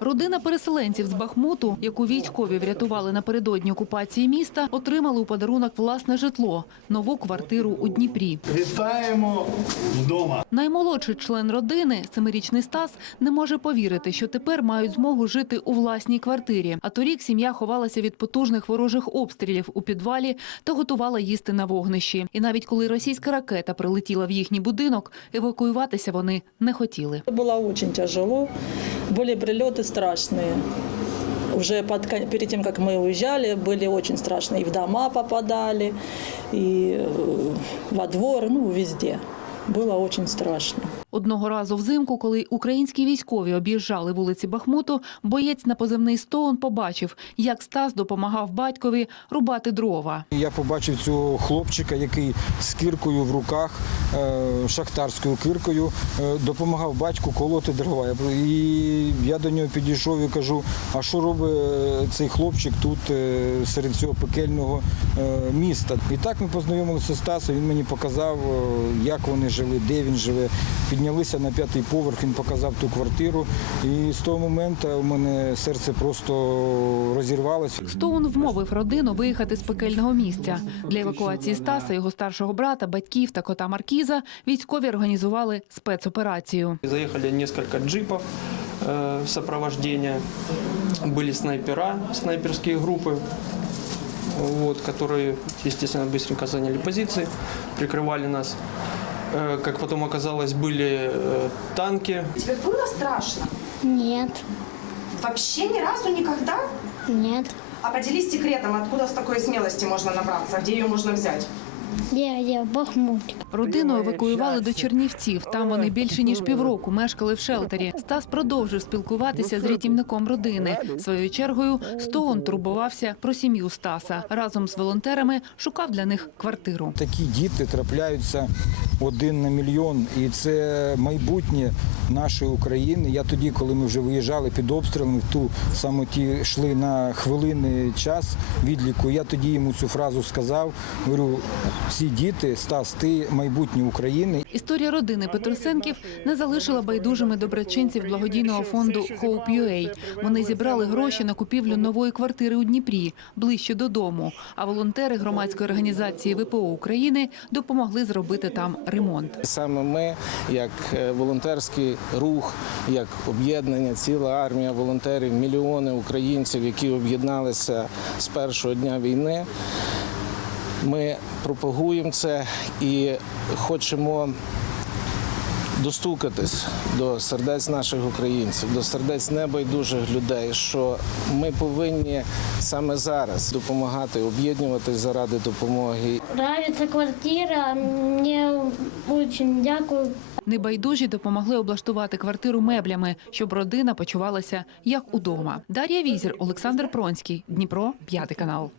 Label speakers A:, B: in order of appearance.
A: Родина переселенців з Бахмуту, яку військові врятували напередодні окупації міста, отримали у подарунок власне житло – нову квартиру у Дніпрі.
B: Вітаємо вдома.
A: Наймолодший член родини, семирічний Стас, не може повірити, що тепер мають змогу жити у власній квартирі. А торік сім'я ховалася від потужних ворожих обстрілів у підвалі та готувала їсти на вогнищі. І навіть коли російська ракета прилетіла в їхній будинок, евакуюватися вони не хотіли.
C: Было очень тяжело. Были прилеты страшные. Уже под, кон- перед тем, как мы уезжали, были очень страшные. И в дома попадали, и э, во двор, ну, везде. Было очень страшно.
A: Одного разу взимку, коли українські військові об'їжджали вулиці Бахмуту, боєць на позивний Стоун побачив, як Стас допомагав батькові рубати дрова.
D: Я побачив цього хлопчика, який з киркою в руках, е, шахтарською киркою, е, допомагав батьку колоти дрова. І я до нього підійшов і кажу: а що робить е, цей хлопчик тут серед цього пекельного міста? І так ми познайомилися з Стасом, він мені показав, як вони жили, де він живе Піднялися на п'ятий поверх, він показав ту квартиру. І з того моменту у мене серце просто розірвалося.
A: Стоун вмовив родину виїхати з пекельного місця. Для евакуації Стаса, його старшого брата, батьків та кота Маркіза військові організували спецоперацію.
E: Заехали несколько джипов э, сопровождения. Были снайпера, снайперские группы, вот, которые, естественно, быстренько заняли позиции, прикрывали нас. Э, Как потом оказалось, были э, танки.
F: Тебе было страшно?
G: Нет,
F: Вообще ни разу никогда?
G: нет.
F: А поделись секретом, откуда с такой смелости можно набраться, где ее можно взять?
G: Я, я Бахмутик.
A: Родину евакуювали до Чернівців. Там вони більше ніж півроку мешкали в шелтері. Стас продовжив спілкуватися з рятівником родини. Своєю чергою Стоун турбувався про сім'ю Стаса. Разом з волонтерами шукав для них квартиру.
D: Такі діти трапляються один на мільйон, і це майбутнє нашої України. Я тоді, коли ми вже виїжджали під обстрілами, в ту саме ті йшли на хвилини час відліку. Я тоді йому цю фразу сказав. Говорю, ці діти, Стас, ти майбутнє України.
A: Історія родини Петросенків не залишила байдужими доброчинців благодійного фонду Hope.ua. Вони зібрали гроші на купівлю нової квартири у Дніпрі, ближче додому. А волонтери громадської організації ВПО України допомогли зробити там ремонт.
H: Саме ми, як е, волонтерський рух, як об'єднання, ціла армія волонтерів, мільйони українців, які об'єдналися з першого дня війни. Ми пропагуємо це і хочемо достукатись до сердець наших українців, до сердець небайдужих людей, що ми повинні саме зараз допомагати, об'єднуватись заради допомоги
G: Нравится квартира, мне очень дякую.
A: Небайдужі допомогли облаштувати квартиру меблями, щоб родина почувалася як удома. Дар'я Візір, Олександр Пронський, Дніпро, п'ятий канал.